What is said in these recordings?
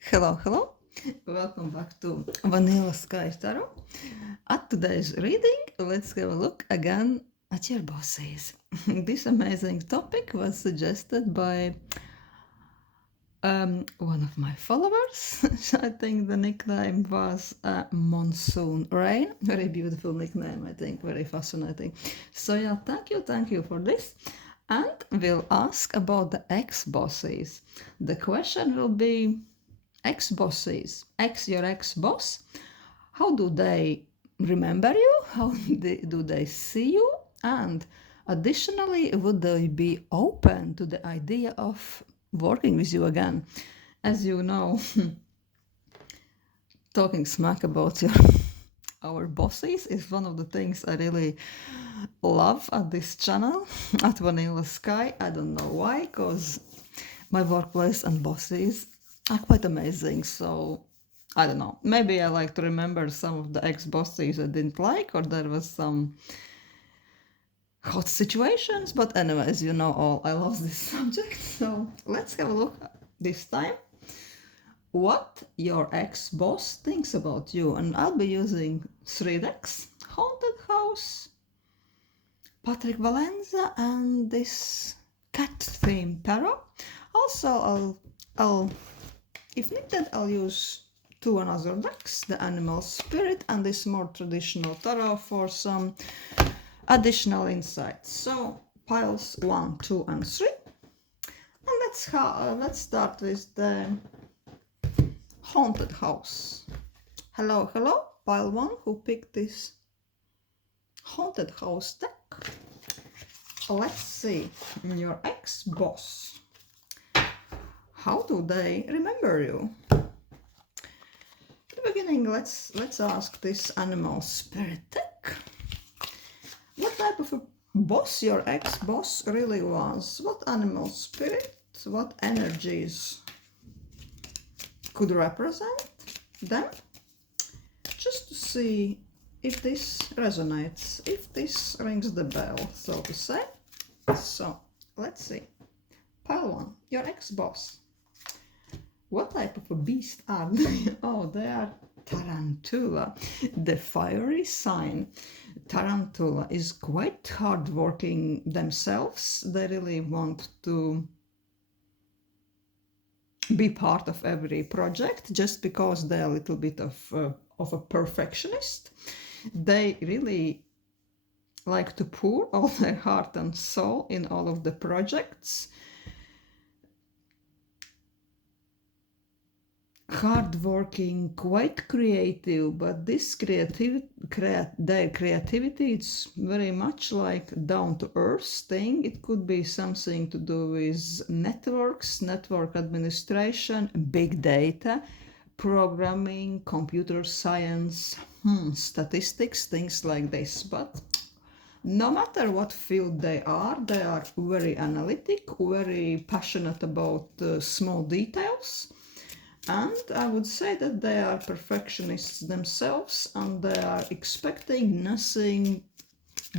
Hello. Welcome back to Vanilla Sky Tarot. At today's reading, let's have a look again at your bosses. This amazing topic was suggested by one of my followers. I think the nickname was Monsoon Rain. Very beautiful nickname, I think, very fascinating. So, yeah, thank you for this. And we'll ask about the ex bosses. The question will be ex-bosses, your ex-boss, how do they remember you? How do they see you? And additionally, would they be open to the idea of working with you again? As you know, talking smack about our bosses is one of the things I really love at this channel, at Vanilla Sky. I don't know why, because my workplace and bosses are quite amazing. So I don't know. Maybe I like to remember some of the ex-bosses I didn't like, or there was some hot situations. But anyways, you know all, I love this subject. So let's have a look this time what your ex-boss thinks about you. And I'll be using 3 decks: Haunted House, Patrick Valenza, and this cat-themed tarot. Also, I'll if needed, I'll use 2 another decks, the Animal Spirit and this more traditional tarot for some additional insights. So piles 1, 2, and 3. And let's start with the Haunted House. Hello, pile 1, who picked this Haunted House deck. Let's see, your ex-boss. How do they remember you? In the beginning, let's ask this Animal Spirit deck. What type of a boss your ex-boss really was? What animal spirit, what energies could represent them? Just to see if this resonates, if this rings the bell, so to say. So, let's see. Pile 1, your ex-boss. What type of a beast are they? Oh, they are tarantula, the fiery sign. Tarantula is quite hardworking themselves. They really want to be part of every project just because they're a little bit of a perfectionist. They really like to pour all their heart and soul in all of the projects. Hardworking, quite creative, but this their creativity, it's very much like down-to-earth thing. It could be something to do with networks, network administration, big data, programming, computer science, statistics, things like this. But no matter what field they are very analytic, very passionate about small details. And I would say that they are perfectionists themselves, and they are expecting nothing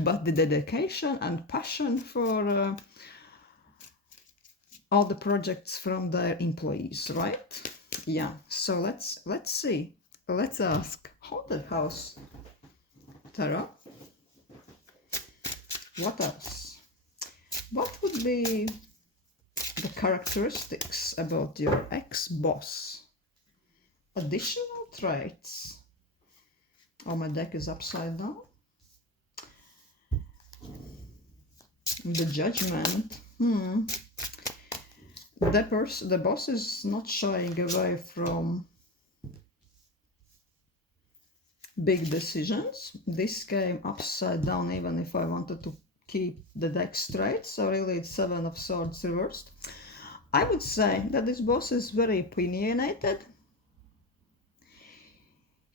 but the dedication and passion for all the projects from their employees, right? Yeah, so let's see. Let's ask Haunted House Tarot. What else? What would be the characteristics about your ex-boss? Additional traits. Oh, my deck is upside down. The Judgment. The boss is not shying away from big decisions. This came upside down even if I wanted to keep the deck straight. So really it's 7 of Swords reversed. I would say that this boss is very opinionated.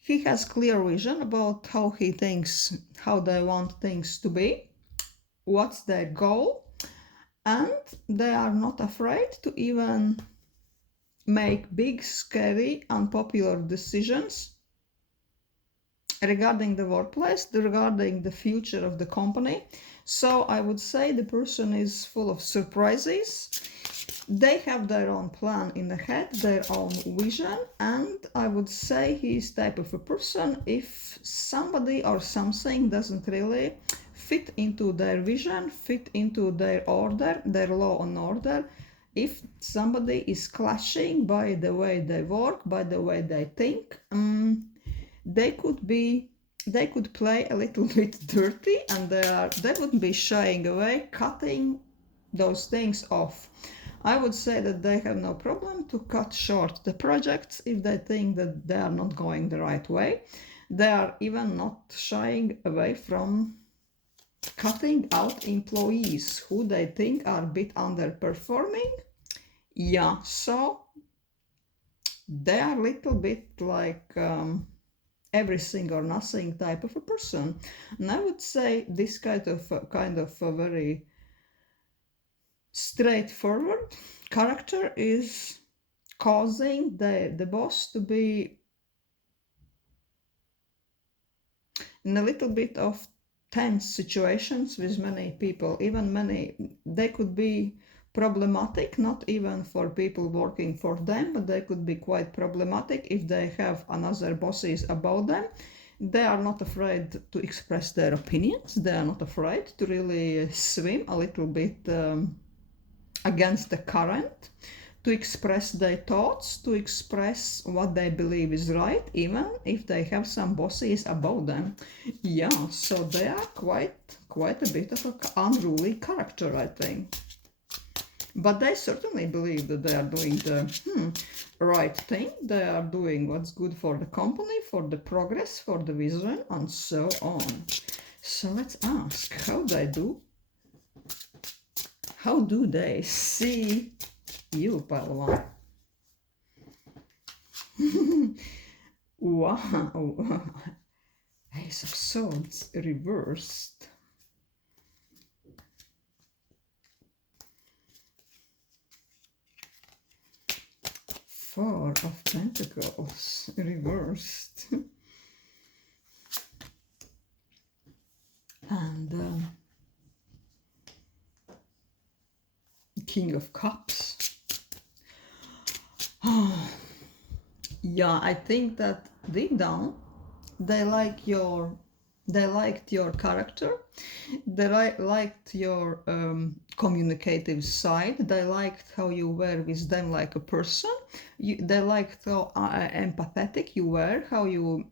He has clear vision about how he thinks, how they want things to be, what's their goal, and they are not afraid to even make big, scary, unpopular decisions regarding the workplace, regarding the future of the company. So I would say the person is full of surprises. They have their own plan in the head, their own vision, and I would say he's type of a person, if somebody or something doesn't really fit into their vision, fit into their order, their law and order, if somebody is clashing by the way they work, by the way they think, they could play a little bit dirty, and they wouldn't be shying away, cutting those things off. I would say that they have no problem to cut short the projects if they think that they are not going the right way. They are even not shying away from cutting out employees who they think are a bit underperforming. Yeah, so they are a little bit like everything or nothing type of a person. And I would say this kind of a very straightforward character is causing the boss to be in a little bit of tense situations with many people. Even many, they could be problematic, not even for people working for them, but they could be quite problematic if they have another bosses above them. They are not afraid to express their opinions. They are not afraid to really swim a little bit against the current, to express their thoughts, to express what they believe is right, even if they have some bosses above them. Yeah, so they are quite a bit of an unruly character, I think. But they certainly believe that they are doing the right thing. They are doing what's good for the company, for the progress, for the vision, and so on. So let's ask, how do they see you, Palwan? Wow. Ace of Swords reversed. Four of Pentacles reversed. And King of Cups. Yeah, I think that deep down they liked your character. They liked your communicative side. They liked how you were with them like a person. They liked how empathetic you were, how you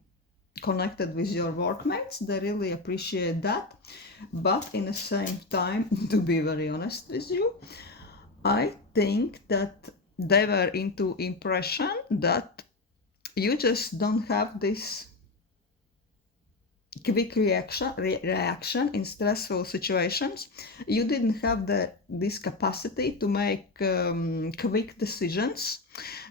connected with your workmates. They really appreciate that. But in the same time, to be very honest with you, I think that they were into impression that you just don't have this quick reaction in stressful situations. You didn't have this capacity to make quick decisions,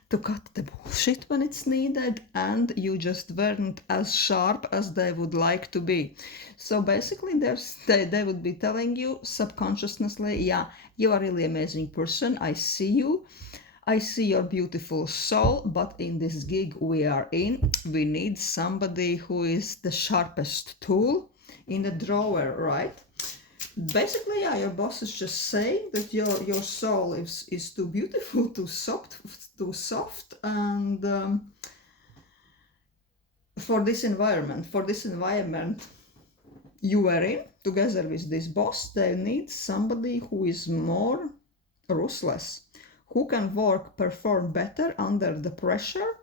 to cut the bullshit when it's needed, and you just weren't as sharp as they would like to be. So basically they would be telling you subconsciously, yeah, you are a really amazing person, I see you, I see your beautiful soul, but in this gig we are in, we need somebody who is the sharpest tool in the drawer, right? Basically, yeah, your boss is just saying that your soul is too beautiful, too soft, and for this environment you are in, together with this boss, they need somebody who is more ruthless, who can perform better under the pressure.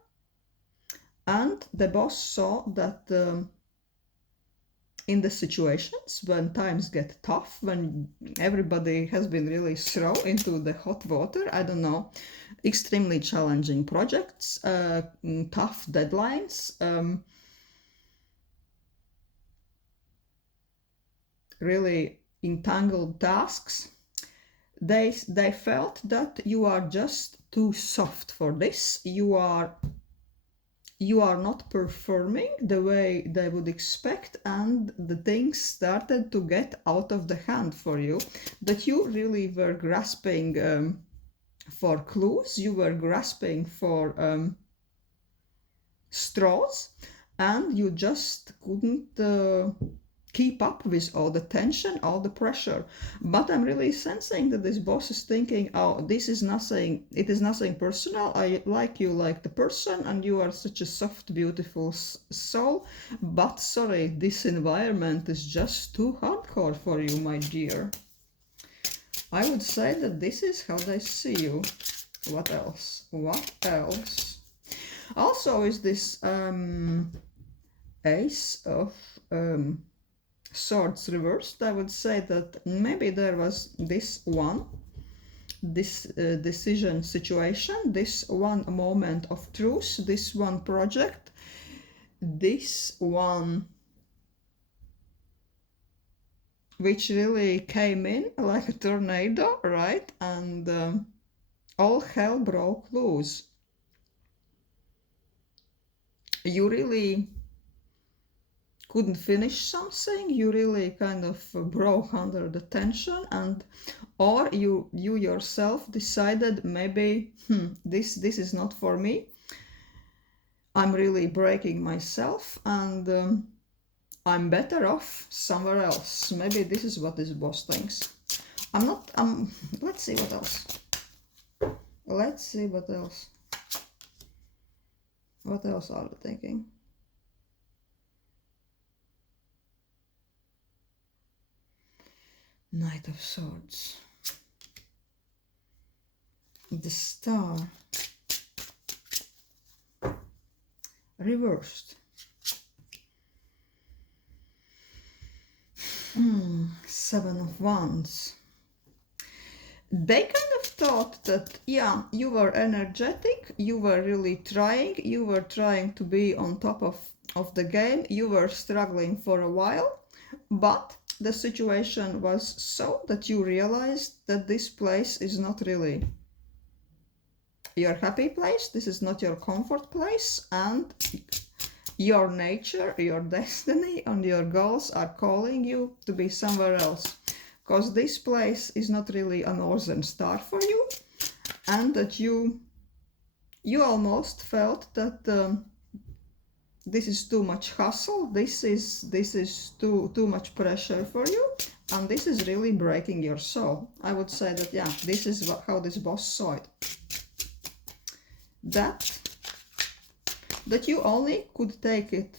And the boss saw that in the situations when times get tough, when everybody has been really thrown into the hot water, I don't know, extremely challenging projects, tough deadlines, really entangled tasks, they felt that you are just too soft for this. You are not performing the way they would expect, and the things started to get out of the hand for you, that you really were grasping for clues, you were grasping for straws, and you just couldn't keep up with all the tension, all the pressure. But I'm really sensing that this boss is thinking, oh, this is nothing, it is nothing personal. I like you like the person, and you are such a soft, beautiful soul. But sorry, this environment is just too hardcore for you, my dear. I would say that this is how they see you. What else? What else? Also is this Ace of Swords reversed. I would say that maybe there was this decision situation, this one moment of truth, this one project, this one which really came in like a tornado, right? And all hell broke loose. You really couldn't finish something, you really kind of broke under the tension, and or you yourself decided maybe this is not for me, I'm really breaking myself, and I'm better off somewhere else. Maybe this is what this boss thinks. Let's see what else. Let's see what else. What else are they thinking? Knight of Swords. The Star. Reversed. Seven of Wands. They kind of thought that, yeah, you were energetic, you were really trying, you were trying to be on top of the game, you were struggling for a while, but the situation was so that you realized that this place is not really your happy place, this is not your comfort place, and your nature, your destiny, and your goals are calling you to be somewhere else. Because this place is not really a northern star for you, and that you almost felt that this is too much hustle, this is too much pressure for you, and this is really breaking your soul. I would say that, yeah, this is how this boss saw it. That you only could take it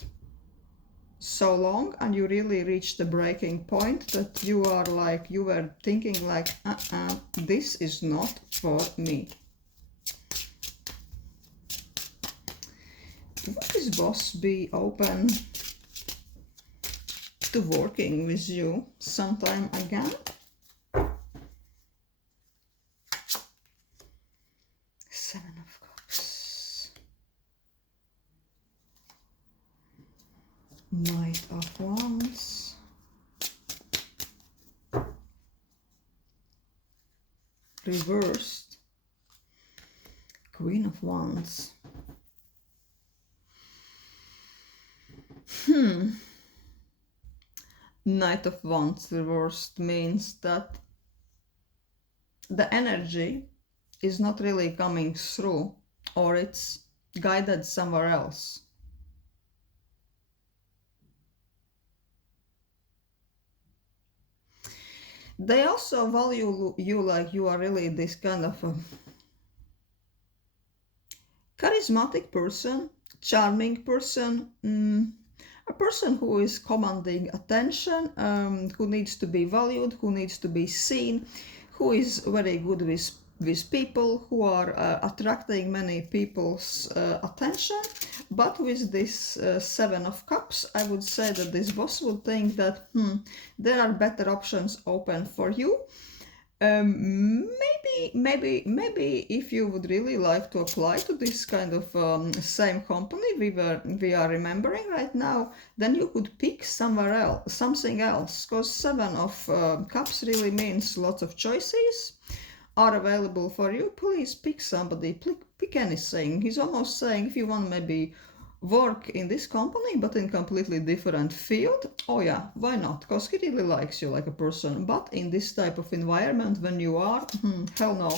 so long, and you really reached the breaking point, that you are like, you were thinking like, this is not for me. Would this boss be open to working with you sometime again? Seven of Cups. Knight of Wands. Reversed. Queen of Wands. Knight of Wands reversed means that the energy is not really coming through, or it's guided somewhere else. They also value you like you are really this kind of a charismatic person, charming person, a person who is commanding attention, who needs to be valued, who needs to be seen, who is very good with people, who are attracting many people's attention. But with this Seven of Cups, I would say that this boss would think that there are better options open for you. Maybe if you would really like to apply to this kind of same company we are remembering right now, then you could pick somewhere else, something else, because Seven of Cups really means lots of choices are available for you. Please pick somebody, pick anything. He's almost saying, if you want maybe work in this company but in completely different field, oh yeah, why not? Because he really likes you like a person. But in this type of environment, when you are, hell no,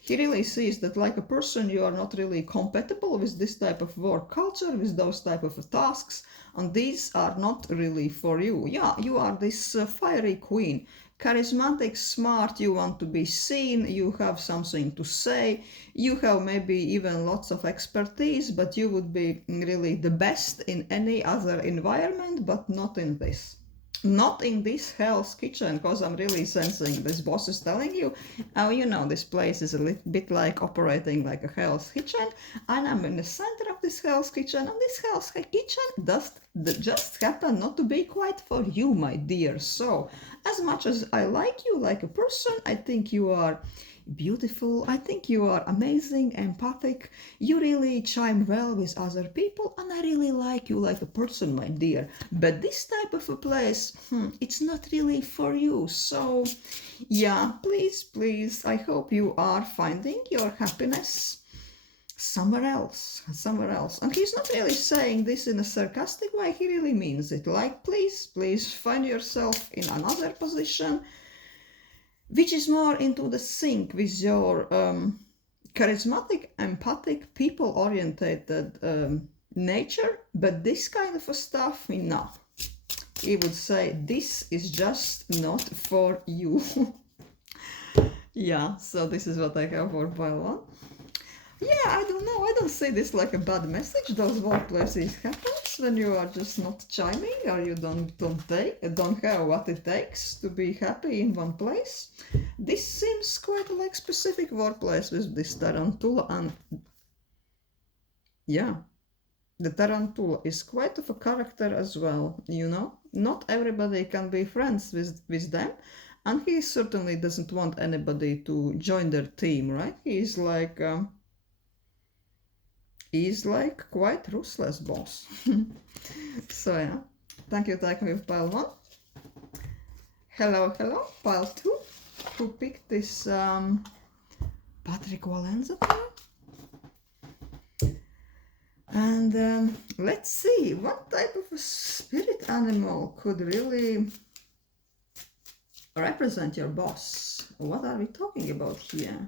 he really sees that like a person you are not really compatible with this type of work culture, with those type of tasks, and these are not really for you. Yeah, you are this fiery queen, charismatic, smart, you want to be seen, you have something to say, you have maybe even lots of expertise, but you would be really the best in any other environment, but not in this. Not in this Hell's Kitchen, because I'm really sensing this boss is telling you, oh, you know, this place is a little bit like operating like a Hell's Kitchen, and I'm in the center of this Hell's Kitchen, and this Hell's Kitchen just happen not to be quite for you, my dear. So, as much as I like you like a person, I think you are beautiful, I think you are amazing, empathic, you really chime well with other people, and I really like you like a person, my dear. But this type of a place, it's not really for you. So yeah, please, I hope you are finding your happiness somewhere else. And he's not really saying this in a sarcastic way, he really means it. Like, please find yourself in another position which is more into the sync with your charismatic, empathic, people-oriented nature. But this kind of stuff, no. He would say this is just not for you. Yeah, so this is what I have for pile 1. Yeah, I don't know, I don't see this like a bad message. Those workplaces happens when you are just not chiming, or you don't have what it takes to be happy in one place. This seems quite like specific workplace with this tarantula, and yeah, the tarantula is quite of a character as well, you know. Not everybody can be friends with them, and he certainly doesn't want anybody to join their team, right? He's like quite ruthless boss. So yeah, thank you, with pile 1. Hello, pile 2. Who picked this Patrick Valenza pair? And let's see, what type of a spirit animal could really represent your boss? What are we talking about here?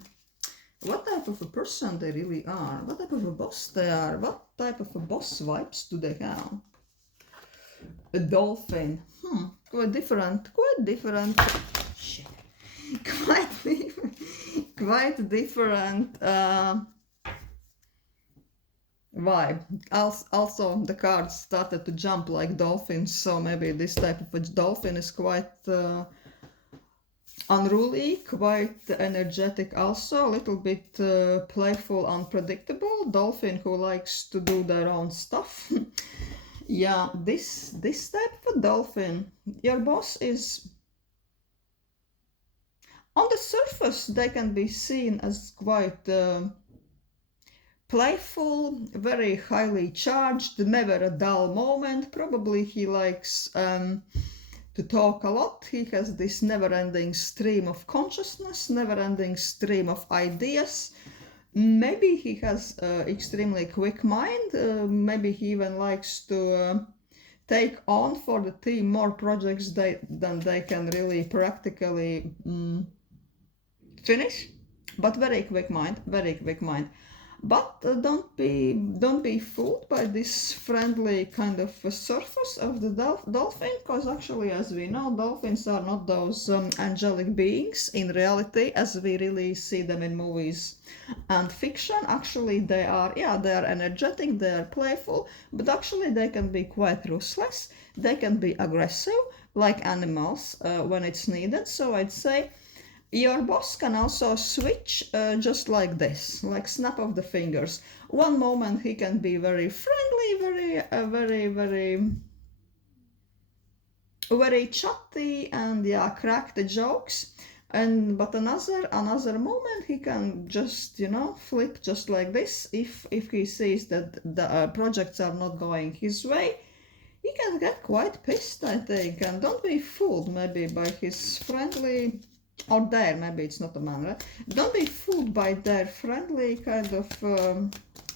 What type of a person they really are? What type of a boss they are? What type of a boss vibes do they have? A dolphin. Quite different. Shit. Quite different vibe. Also, the cards started to jump like dolphins, so maybe this type of a dolphin is quite unruly, quite energetic, also a little bit playful, unpredictable. Dolphin who likes to do their own stuff. Yeah, this type of a dolphin, your boss is, on the surface they can be seen as quite playful, very highly charged, never a dull moment. Probably he likes to talk a lot. He has this never-ending stream of consciousness, never-ending stream of ideas. Maybe he has extremely quick mind. Maybe he even likes to take on for the team more projects than they can really practically finish. But very quick mind. But don't be fooled by this friendly kind of surface of the dolphin, because actually, as we know, dolphins are not those angelic beings in reality as we really see them in movies and fiction. Actually, they are energetic, they are playful, but actually they can be quite ruthless, they can be aggressive like animals when it's needed. So I'd say your boss can also switch just like this, like snap of the fingers. One moment he can be very friendly, very chatty, and crack the jokes. But another moment he can just flip just like this. If he sees that the projects are not going his way, he can get quite pissed, I think. And don't be fooled maybe by his friendly. Or maybe it's not a man, right? Don't be fooled by their friendly kind of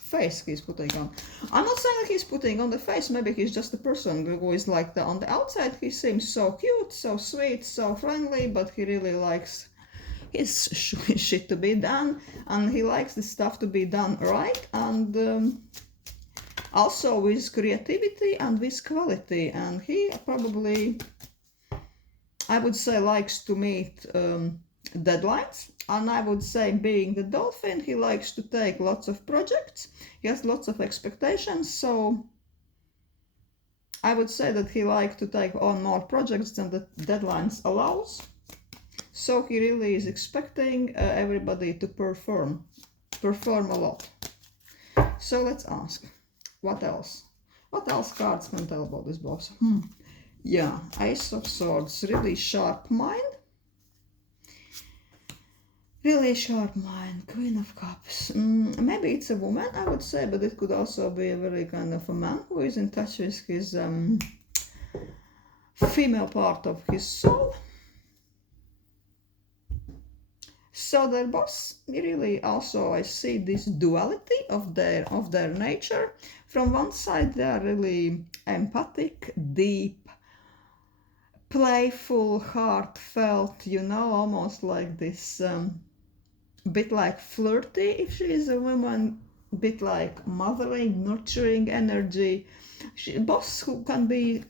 face he's putting on. I'm not saying that he's putting on the face, maybe he's just a person who is like on the outside he seems so cute, so sweet, so friendly, but he really likes his shit to be done, and he likes the stuff to be done right, and also with creativity and with quality, and he probably, I would say, likes to meet deadlines. And I would say, being the dolphin, he likes to take lots of projects. He has lots of expectations. So I would say that he likes to take on more projects than the deadlines allows. So he really is expecting everybody to perform a lot. So let's ask, what else? What else cards can tell about this boss? Yeah, Ace of Swords, really sharp mind. Really sharp mind. Queen of Cups. Maybe it's a woman, I would say, but it could also be a very kind of a man who is in touch with his female part of his soul. So their boss, really also, I see this duality of their nature. From one side, they are really empathic, deep, playful, heartfelt, almost like this bit like flirty if she is a woman, bit like mothering, nurturing energy. Boss who can be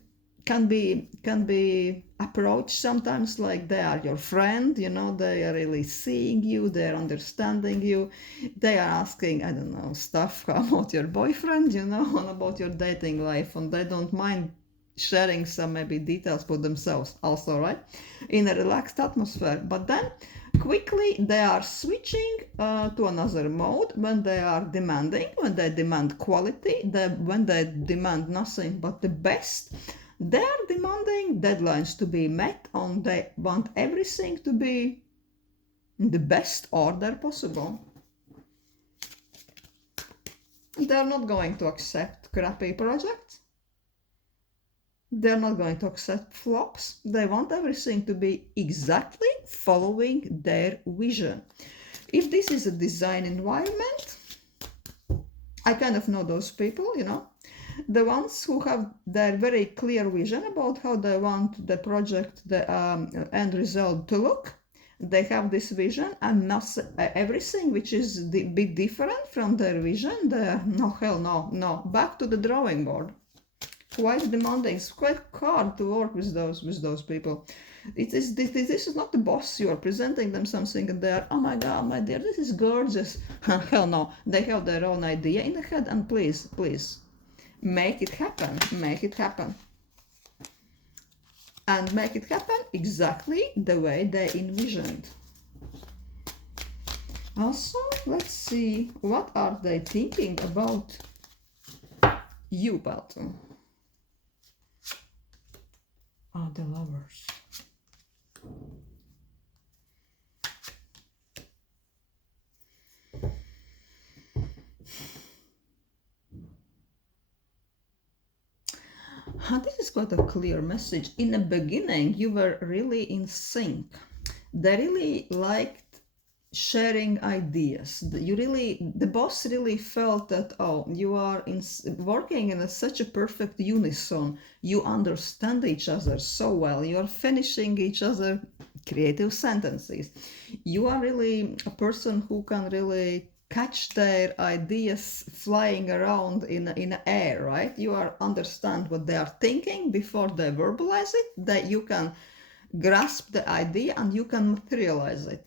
approached sometimes like they are your friend, they are really seeing you, they are understanding you, they are asking, I don't know, stuff about your boyfriend, and about your dating life, and they don't mind sharing some maybe details for themselves also, right, in a relaxed atmosphere. But then quickly they are switching to another mode when they are demanding, when they demand quality, when they demand nothing but the best. They are demanding deadlines to be met, and they want everything to be in the best order possible. They're not going to accept crappy projects. They're not going to accept flops. They want everything to be exactly following their vision. If this is a design environment, I kind of know those people, the ones who have their very clear vision about how they want the project, the end result to look. They have this vision, and everything which is a bit different from their vision, no, back to the drawing board. Quite demanding. It's quite hard to work with those people. This is not the boss. You are presenting them something and they are, oh my god, my dear, this is gorgeous. Hell no. They have their own idea in the head, and please make it happen. And make it happen exactly the way they envisioned. Also, let's see, what are they thinking about you, Balto? The Lovers. This is quite a clear message. In the beginning, you were really in sync. They really liked sharing ideas. The boss really felt that, you are working in such a perfect unison. You understand each other so well. You are finishing each other creative sentences. You are really a person who can really catch their ideas flying around in the air, right? You understand what they are thinking before they verbalize it, that you can grasp the idea and you can materialize it.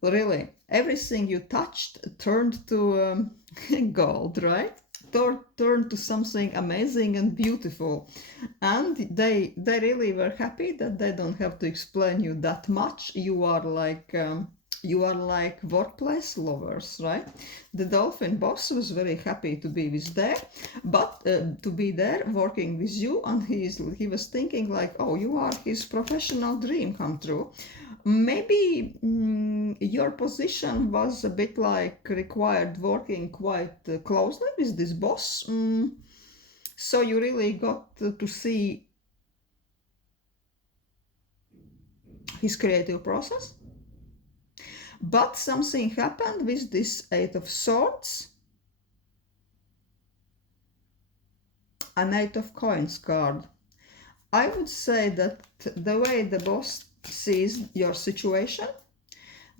Really, everything you touched turned to gold, right? Turned to something amazing and beautiful. And they really were happy that they don't have to explain you that much. You are like workplace lovers, right? The dolphin boss was very happy to be to be there working with you, and he was thinking like, oh, you are his professional dream come true. Maybe your position was a bit like required working quite closely with this boss. So you really got to see his creative process. But something happened with this Eight of Swords. an 8 of coins card. I would say that the way the boss sees your situation,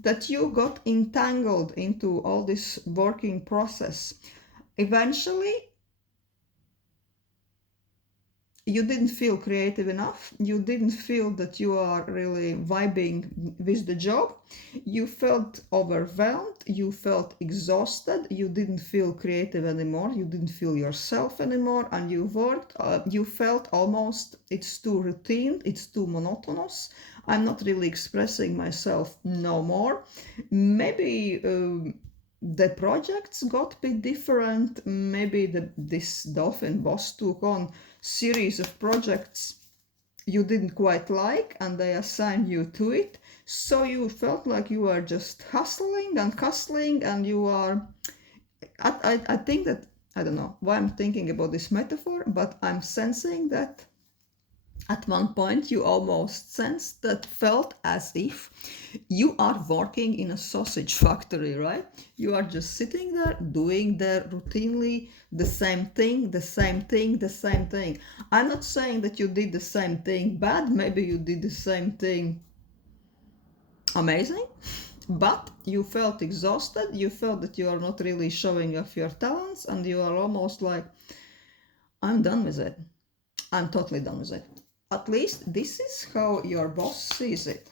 that you got entangled into all this working process. Eventually, you didn't feel creative enough. You didn't feel that you are really vibing with the job. You felt overwhelmed. You felt exhausted. You didn't feel creative anymore. You didn't feel yourself anymore. And you worked, you felt almost it's too routine, it's too monotonous. I'm not really expressing myself no more. Maybe the projects got a bit different. Maybe this dolphin boss took on series of projects you didn't quite like and they assigned you to it, so you felt like you were just hustling and you are I think that, I don't know why I'm thinking about this metaphor, but I'm sensing that at one point you almost sensed that, felt as if you are working in a sausage factory, right? You are just sitting there doing there routinely the same thing, the same thing, the same thing. I'm not saying that you did the same thing bad, maybe you did the same thing amazing, but you felt exhausted, you felt that you are not really showing off your talents, and you are almost like, I'm done with it. I'm totally done with it. At least this is how your boss sees it.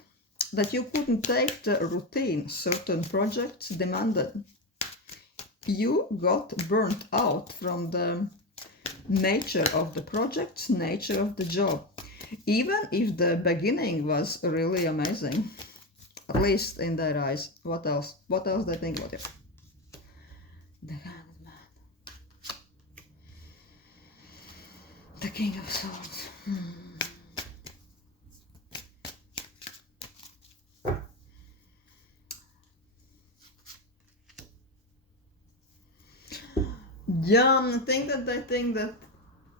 That you couldn't take the routine certain projects demanded. You got burnt out from the nature of the projects, nature of the job. Even if the beginning was really amazing, at least in their eyes. What else? What else they think about you? The Hanged Man. The King of Swords. Yeah, I think that they think that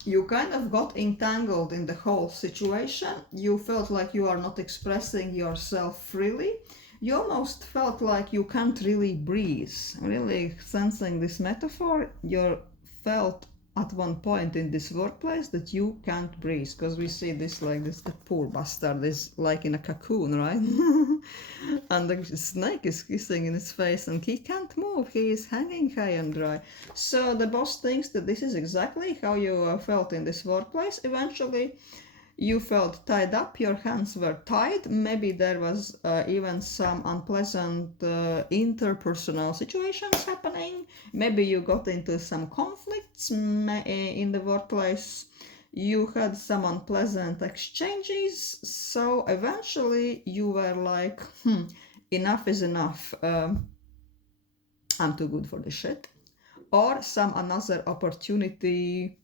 you kind of got entangled in the whole situation. You felt like you are not expressing yourself freely. You almost felt like you can't really breathe. Really sensing this metaphor, you felt at one point in this workplace that you can't breathe, because we see this like this, the poor bastard is like in a cocoon, right? And the snake is kissing in his face and he can't move, he is hanging high and dry. So the boss thinks that this is exactly how you felt in this workplace. Eventually you felt tied up, your hands were tied, maybe there was even some unpleasant interpersonal situations happening, maybe you got into some conflicts in the workplace, you had some unpleasant exchanges, so eventually you were like, enough is enough, I'm too good for this shit, or some another opportunity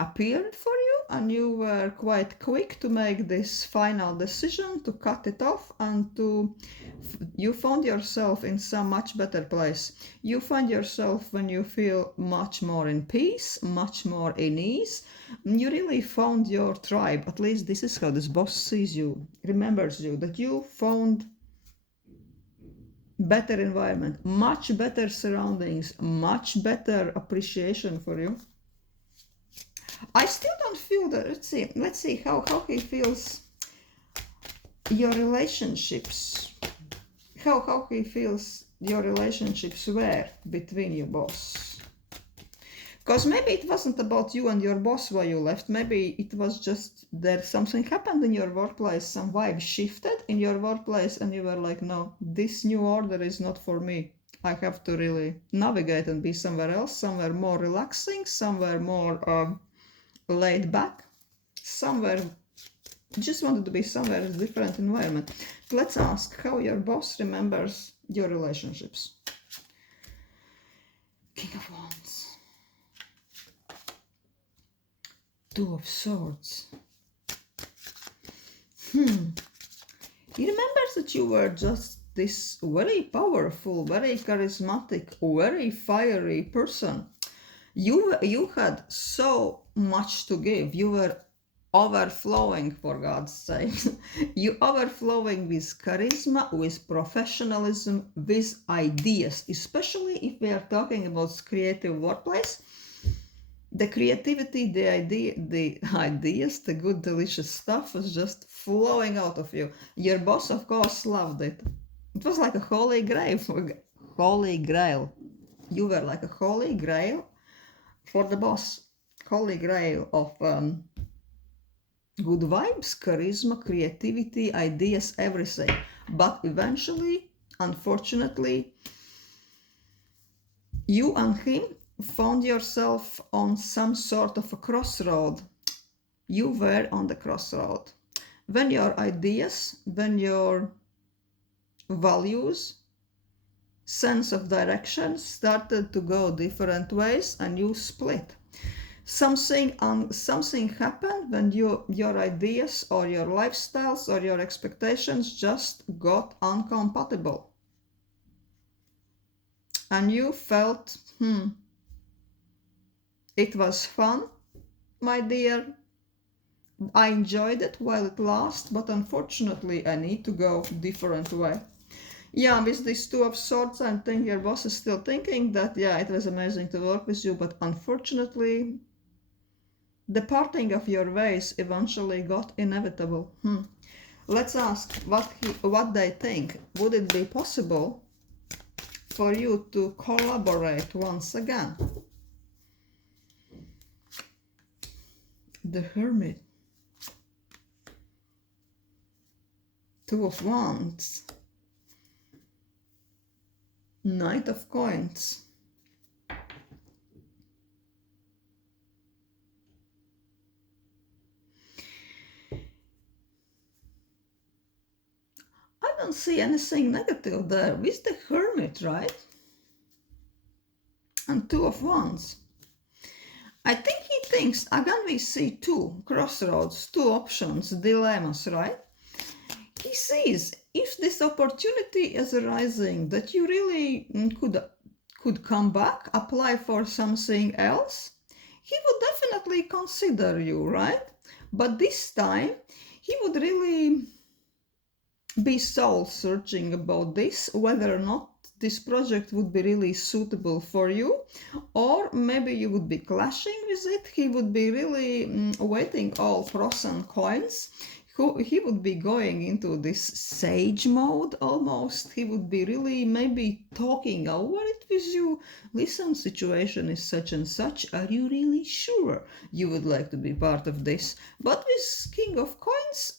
appeared for you and you were quite quick to make this final decision to cut it off, and you found yourself in some much better place. You find yourself when you feel much more in peace, much more in ease. You really found your tribe. At least this is how this boss sees you, remembers you, that you found better environment, much better surroundings, much better appreciation for you. I still don't feel that. Let's see how he feels your relationships. How he feels your relationships were between you boss. Because maybe it wasn't about you and your boss why you left. Maybe it was just that something happened in your workplace, some vibe shifted in your workplace, and you were like, no, this new order is not for me. I have to really navigate and be somewhere else, somewhere more relaxing, somewhere more laid back, somewhere, just wanted to be somewhere in a different environment. Let's ask how your boss remembers your relationships. King of Wands. Two of Swords. He remembers that you were just this very powerful, very charismatic, very fiery person. You had so much to give. You were overflowing, for God's sake. You overflowing with charisma, with professionalism, with ideas, especially if we are talking about creative workplace. The creativity, the ideas, the good, delicious stuff was just flowing out of you. Your boss, of course, loved it. It was like a holy grail. Holy grail. You were like a holy grail for the boss. Holy grail of good vibes, charisma, creativity, ideas, everything. But eventually, unfortunately, you and him found yourself on some sort of a crossroad. You were on the crossroad. When your ideas, when your values, sense of direction started to go different ways and you split. Something happened when your ideas or your lifestyles or your expectations just got incompatible. And you felt, it was fun, my dear. I enjoyed it while it lasted, but unfortunately I need to go different way. Yeah, with these two of swords, I think your boss is still thinking that, yeah, it was amazing to work with you, but unfortunately, the parting of your ways eventually got inevitable. Let's ask what they think. Would it be possible for you to collaborate once again? The Hermit. Two of Wands. Knight of Coins. I don't see anything negative there with the Hermit, right? And Two of Wands. I think he thinks, again we see two crossroads, two options, dilemmas, right? He sees if this opportunity is arising that you really could come back, apply for something else, he would definitely consider you, right? But this time he would really be soul searching about this, whether or not this project would be really suitable for you, or maybe you would be clashing with it. He would be really weighing all pros and cons. He would be going into this sage mode almost. He would be really maybe talking over it with you. Listen, situation is such and such. Are you really sure you would like to be part of this? But with King of Coins,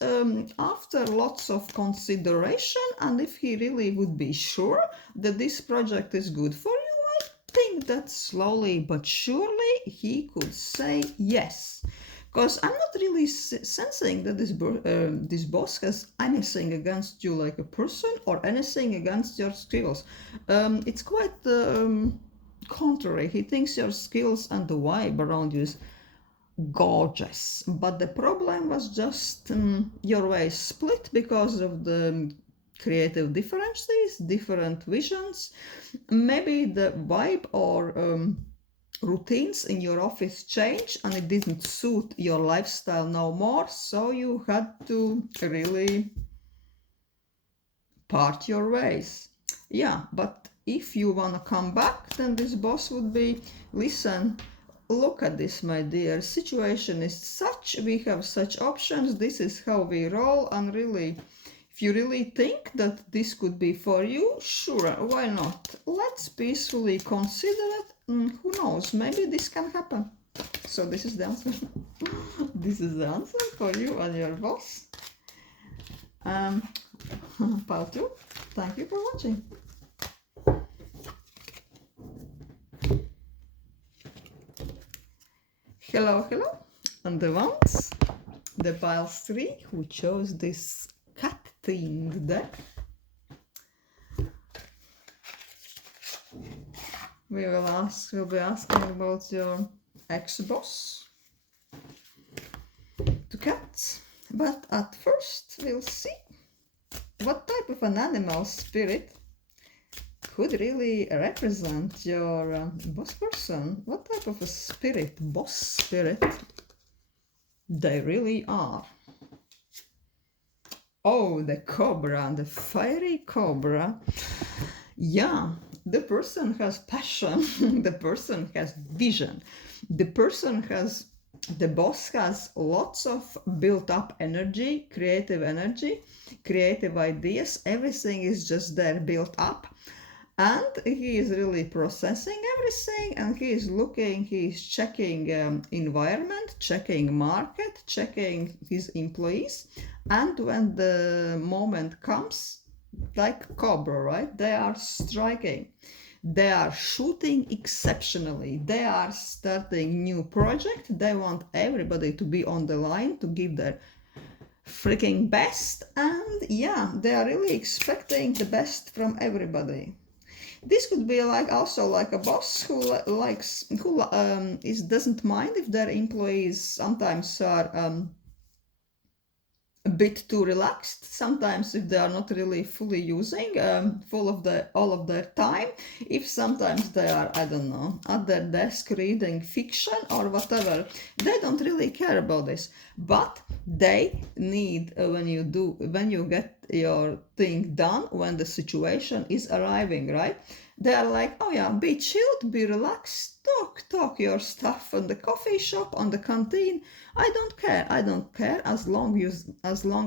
after lots of consideration, and if he really would be sure that this project is good for you, I think that slowly but surely he could say yes. Because I'm not really sensing that this boss has anything against you like a person or anything against your skills. It's quite contrary. He thinks your skills and the vibe around you is gorgeous. But the problem was just your way split because of the creative differences, different visions. Maybe the vibe or routines in your office changed and it didn't suit your lifestyle no more, so you had to really part your ways. Yeah, but if you want to come back, then this boss would be, listen, look at this, my dear, situation is such, we have such options, this is how we roll, and really, if you really think that this could be for you, sure, why not? Let's peacefully consider it. Who knows, maybe this can happen. So this is the answer. This is the answer for you and your boss. Part 2. Thank you for watching. Hello, hello. And the ones, the piles 3 who chose this cat-themed deck. We'll be asking about your ex-boss, the cats. But at first we'll see what type of an animal spirit could really represent your boss person. What type of a spirit, boss spirit, They really are. Oh, the cobra, the fiery cobra. Yeah, the person has passion, the person has vision, the boss has lots of built up energy, creative ideas, everything is just there built up. And he is really processing everything, and he is looking, he is checking environment, checking market, checking his employees. And when the moment comes, like cobra, right, they are striking, they are shooting exceptionally, they are starting new project, they want everybody to be on the line to give their freaking best. And yeah, they are really expecting the best from everybody. This could be like also like a boss who likes, who doesn't mind if their employees sometimes are a bit too relaxed, sometimes if they are not really fully using full of all of their time, if sometimes they are, I don't know, at their desk reading fiction or whatever, they don't really care about this. But they need, when you get your thing done, when the situation is arriving, right, they are like, oh yeah, be chilled, be relaxed, talk your stuff on the coffee shop, on the canteen. I don't care as long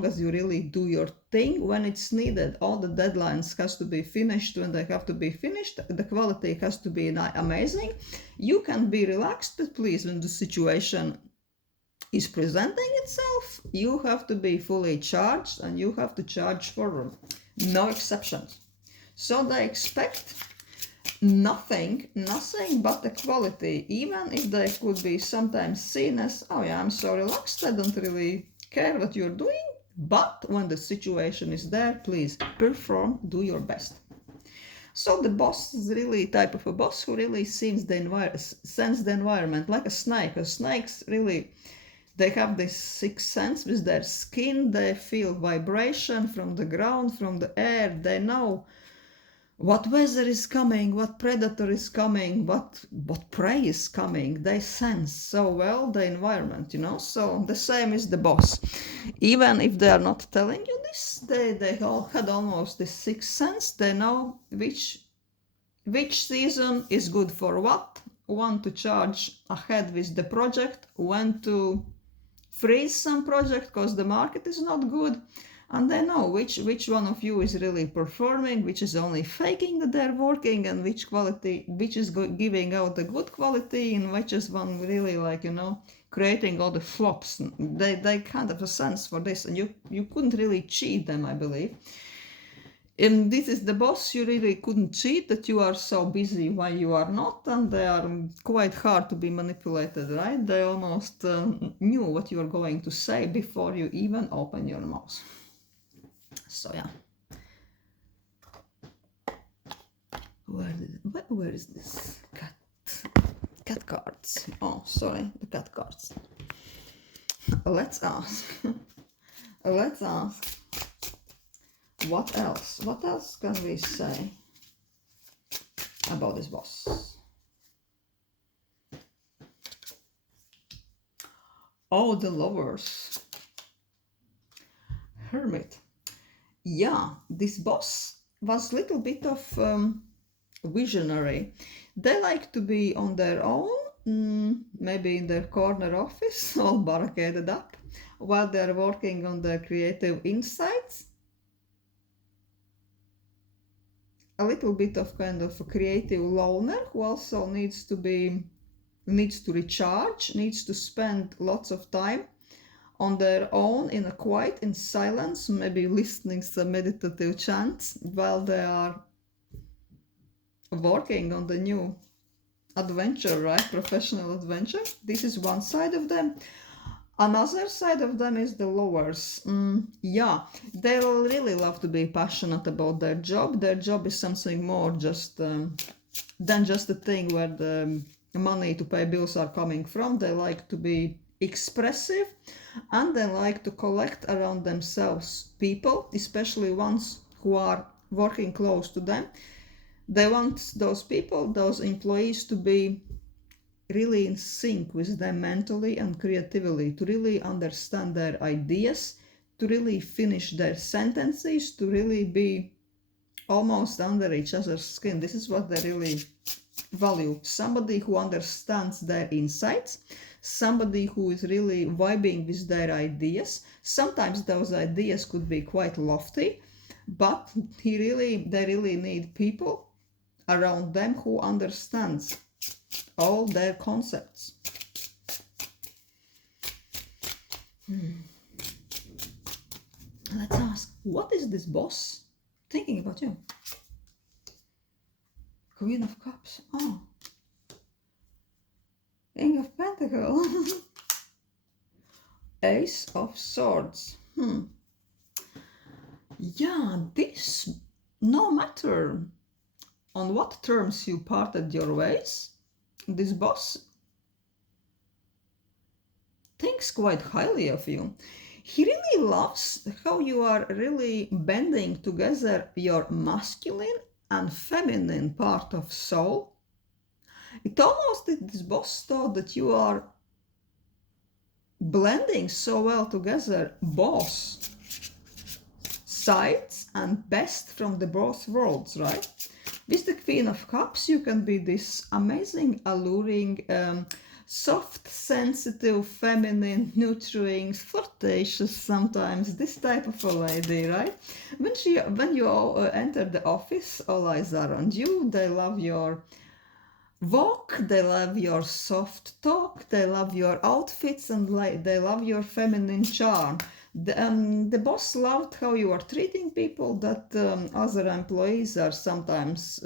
as you really do your thing when it's needed. All the deadlines has to be finished when they have to be finished. The quality has to be amazing. You can be relaxed, but please, when the situation is presenting itself, you have to be fully charged, and you have to charge forward. No exceptions. So they expect nothing but the quality, even if they could be sometimes seen as, oh yeah, I'm so relaxed, I don't really care what you're doing. But when the situation is there, please perform, do your best. So the boss is really type of a boss who really sense the environment, like a snake. Snakes really, they have this sixth sense with their skin. They feel vibration from the ground, from the air. They know what weather is coming, what predator is coming, what prey is coming. They sense so well the environment, So the same is the boss. Even if they are not telling you this, they all had almost this sixth sense. They know which season is good for what, when to charge ahead with the project, when to freeze some project because the market is not good. And they know which one of you is really performing, which is only faking that they're working, and which is giving out the good quality, and which is one really creating all the flops. They kind of a sense for this, and you couldn't really cheat them, I believe. And this is the boss, you really couldn't cheat, that you are so busy while you are not, and they are quite hard to be manipulated, right? They almost knew what you are going to say before you even open your mouth. So yeah. Where is this cat cards? Oh, sorry, the cat cards. Let's ask. What else can we say about this boss? Oh, the lovers. Hermit. Yeah, this boss was a little bit of visionary. They like to be on their own, maybe in their corner office, all barricaded up, while they're working on their creative insights. A little bit of kind of a creative loner who also needs to recharge, needs to spend lots of time on their own in a quiet, in silence, maybe listening some meditative chants while they are working on the new adventure, right? Professional adventure. This is one side of them. Another side of them is the lowers. Yeah, they really love to be passionate about their job. Their job is something more than just a thing where the money to pay bills are coming from. They like to be expressive, and they like to collect around themselves people, especially ones who are working close to them. They want those people, those employees, to be really in sync with them mentally and creatively, to really understand their ideas, to really finish their sentences, to really be almost under each other's skin. This is what they really value. Somebody who understands their insights, somebody who is really vibing with their ideas. Sometimes those ideas could be quite lofty, but they really need people around them who understands all their concepts. Let's ask, what is this boss thinking about you? Queen of Cups. Oh. King of Pentacles. Ace of Swords. Yeah, this, no matter on what terms you parted your ways, this boss thinks quite highly of you. He really loves how you are really bending together your masculine and feminine part of soul. It almost, this boss thought that you are blending so well together both sides and best from the both worlds, right? With the Queen of Cups, you can be this amazing, alluring, soft, sensitive, feminine, nurturing, flirtatious sometimes, this type of a lady, right? When you enter the office, all eyes are on you. They love your walk, they love your soft talk, they love your outfits, and they love your feminine charm. The boss loved how you are treating people, that other employees are sometimes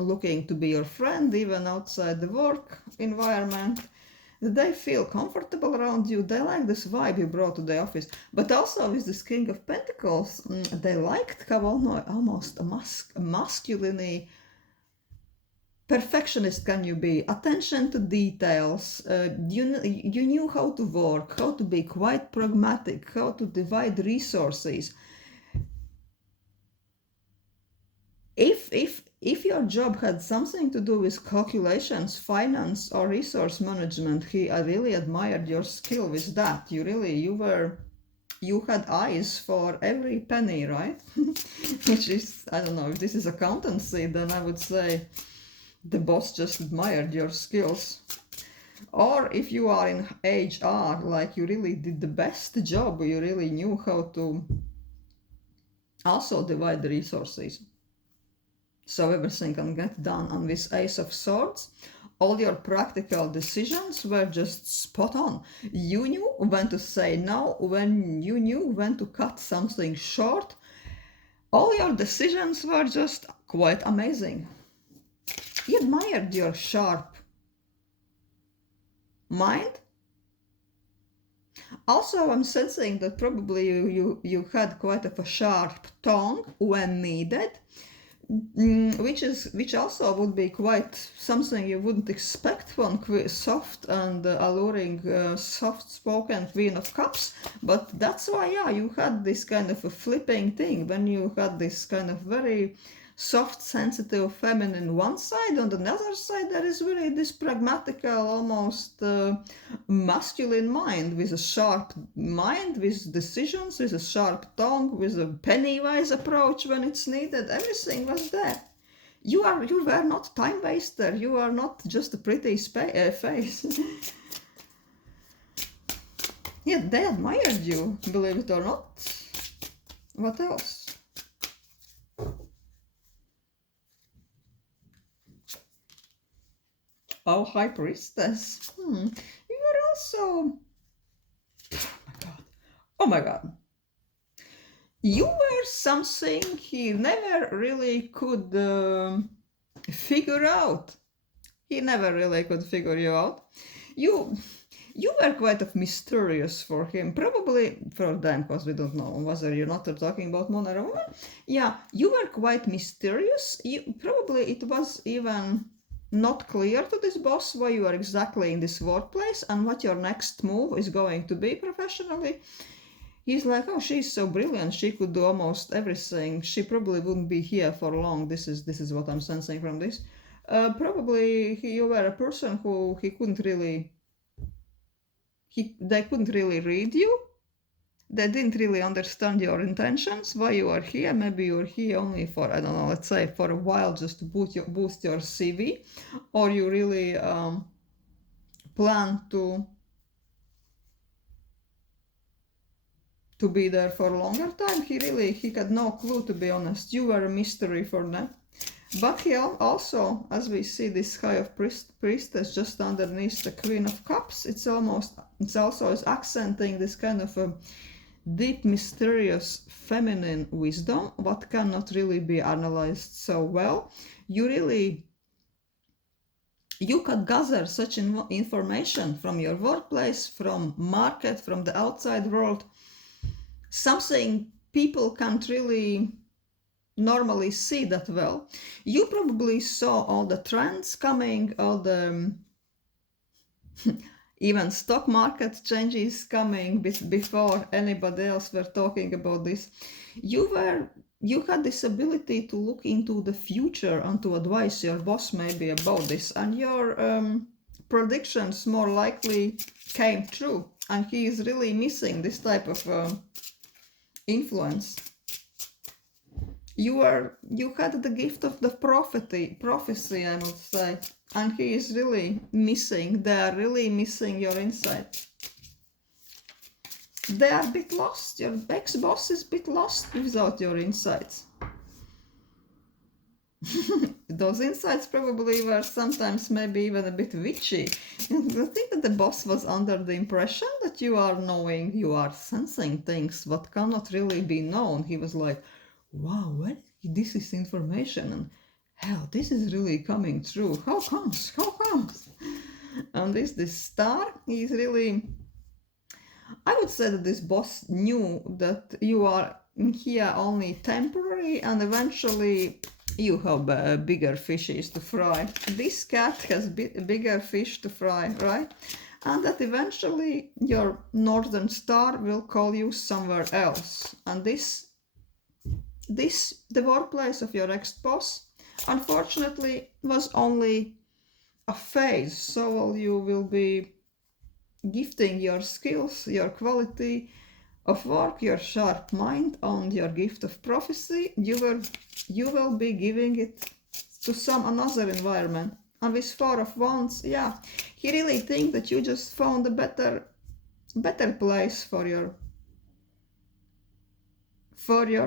looking to be your friend, even outside the work environment. They feel comfortable around you. They like this vibe you brought to the office. But also with this King of Pentacles, they liked how almost masculinely perfectionist can you be. Attention to details. You knew how to work, how to be quite pragmatic, how to divide resources. If your job had something to do with calculations, finance, or resource management, I really admired your skill with that. You had eyes for every penny, right? Which is, I don't know, if this is accountancy, then I would say the boss just admired your skills. Or if you are in HR, like you really did the best job, you really knew how to also divide the resources, so everything can get done. And with Ace of Swords, all your practical decisions were just spot on. You knew when to say no, when you knew when to cut something short. All your decisions were just quite amazing. He admired your sharp mind. Also, I'm sensing that probably you had quite of a sharp tongue when needed, which also would be quite something you wouldn't expect from soft and alluring, soft-spoken Queen of Cups. But that's why, yeah, you had this kind of a flipping thing when you had this kind of very soft, sensitive, feminine one side. On the other side, there is really this pragmatical, almost masculine mind, with a sharp mind, with decisions, with a sharp tongue, with a penny-wise approach when it's needed. Everything was there. You were not time waster. You are not just a pretty face. Yeah, they admired you, believe it or not. What else? Oh, High Priestess. You were also... Oh my god. You were something he never really could figure out. He never really could figure you out. You were quite of mysterious for him, probably for them, because we don't know whether you're not talking about man or woman. Yeah, you were quite mysterious. Probably it was even not clear to this boss why you are exactly in this workplace and what your next move is going to be professionally. He's like, oh, she's so brilliant, she could do almost everything, she probably wouldn't be here for long. This is what I'm sensing from this. Probably you were a person who he couldn't really, they couldn't really read you. They didn't really understand your intentions, why you are here. Maybe you're here only for, I don't know, let's say for a while just to boost your CV, or you really plan to be there for a longer time. He had no clue, to be honest. You were a mystery for them. But he also, as we see this High of Priestess just underneath the Queen of Cups, it's also is accenting this kind of a deep, mysterious, feminine wisdom, what cannot really be analyzed so well. You could gather such information from your workplace, from market, from the outside world, something people can't really normally see that well. You probably saw all the trends coming, all the even stock market changes coming before anybody else were talking about this. You had this ability to look into the future and to advise your boss maybe about this, and your predictions more likely came true, and he is really missing this type of influence. You had the gift of the prophecy, I would say, and he is really missing. They are really missing your insight. They are a bit lost. Your ex-boss is a bit lost without your insights. Those insights probably were sometimes maybe even a bit witchy. I think that the boss was under the impression that you are knowing, you are sensing things what cannot really be known. He was like, wow, what? This is information, and hell, this is really coming true. How comes? And this star is really, I would say that this boss knew that you are here only temporary, and eventually you have bigger fishes to fry. This cat has bigger fish to fry, right? And that eventually your northern star will call you somewhere else. And the workplace of your ex-boss, unfortunately, was only a phase. So you will be gifting your skills, your quality of work, your sharp mind, and your gift of prophecy. You will be giving it to some another environment. And with Four of Wands, yeah, he really thinks that you just found a better place for your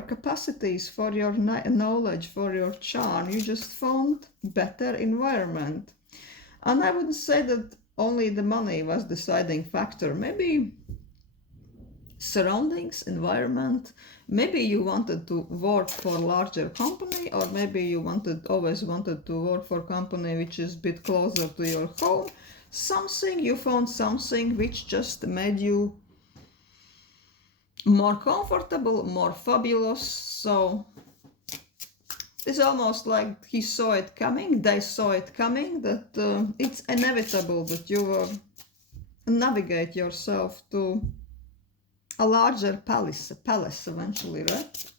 capacities, for your knowledge, for your charm. You just found better environment. And I wouldn't say that only the money was deciding factor. Maybe surroundings, environment. Maybe you wanted to work for a larger company, or maybe you always wanted to work for a company which is a bit closer to your home. You found something which just made you more comfortable, more fabulous. So it's almost like he saw it coming, they saw it coming, that it's inevitable that you will navigate yourself to a larger palace eventually, right?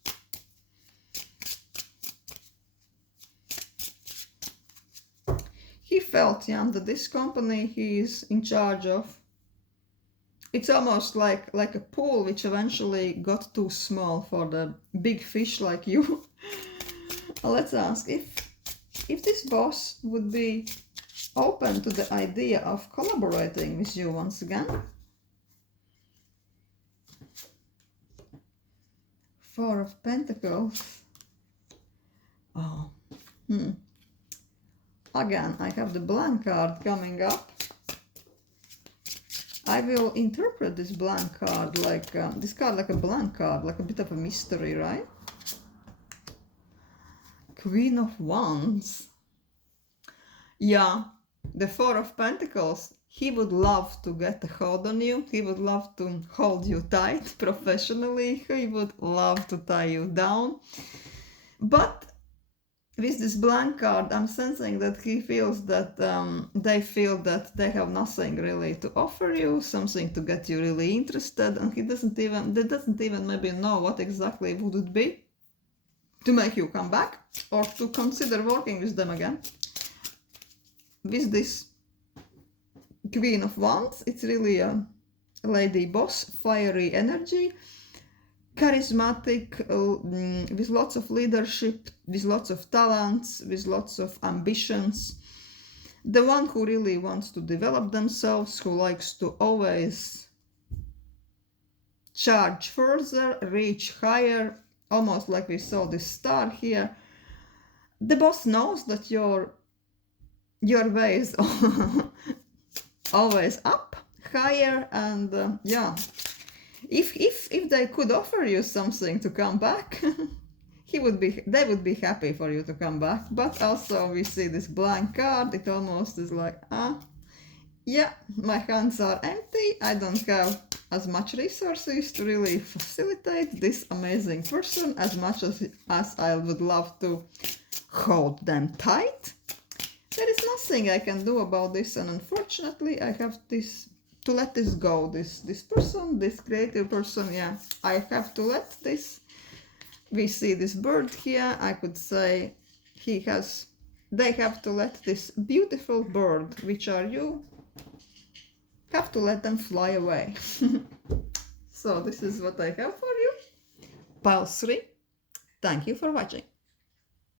He felt, that this company he is in charge of, it's almost like a pool which eventually got too small for the big fish like you. Let's ask if this boss would be open to the idea of collaborating with you once again. Four of Pentacles. Oh, Again, I have the blank card coming up. I will interpret this blank card like a blank card, like a bit of a mystery, right? Queen of Wands. Yeah, the Four of Pentacles. He would love to get a hold on you. He would love to hold you tight professionally. He would love to tie you down. But with this blank card, I'm sensing that he feels that they feel that they have nothing really to offer you, something to get you really interested, and they doesn't even maybe know what exactly would it be to make you come back or to consider working with them again. with this Queen of Wands, it's really a lady boss, fiery energy, charismatic, with lots of leadership, with lots of talents, with lots of ambitions. The one who really wants to develop themselves, who likes to always charge further, reach higher, almost like we saw this star here. The boss knows that your way is always up, higher, and yeah. If they could offer you something to come back, they would be happy for you to come back. But also we see this blank card. It almost is like, yeah, my hands are empty. I don't have as much resources to really facilitate this amazing person as much as I would love to hold them tight. There is nothing I can do about this, and unfortunately I have to let this go. This person, this creative person, yeah, I have to let this. We see this bird here. I could say they have to let this beautiful bird, which are you, have to let them fly away. So this is what I have for you. Pile 3. Thank you for watching.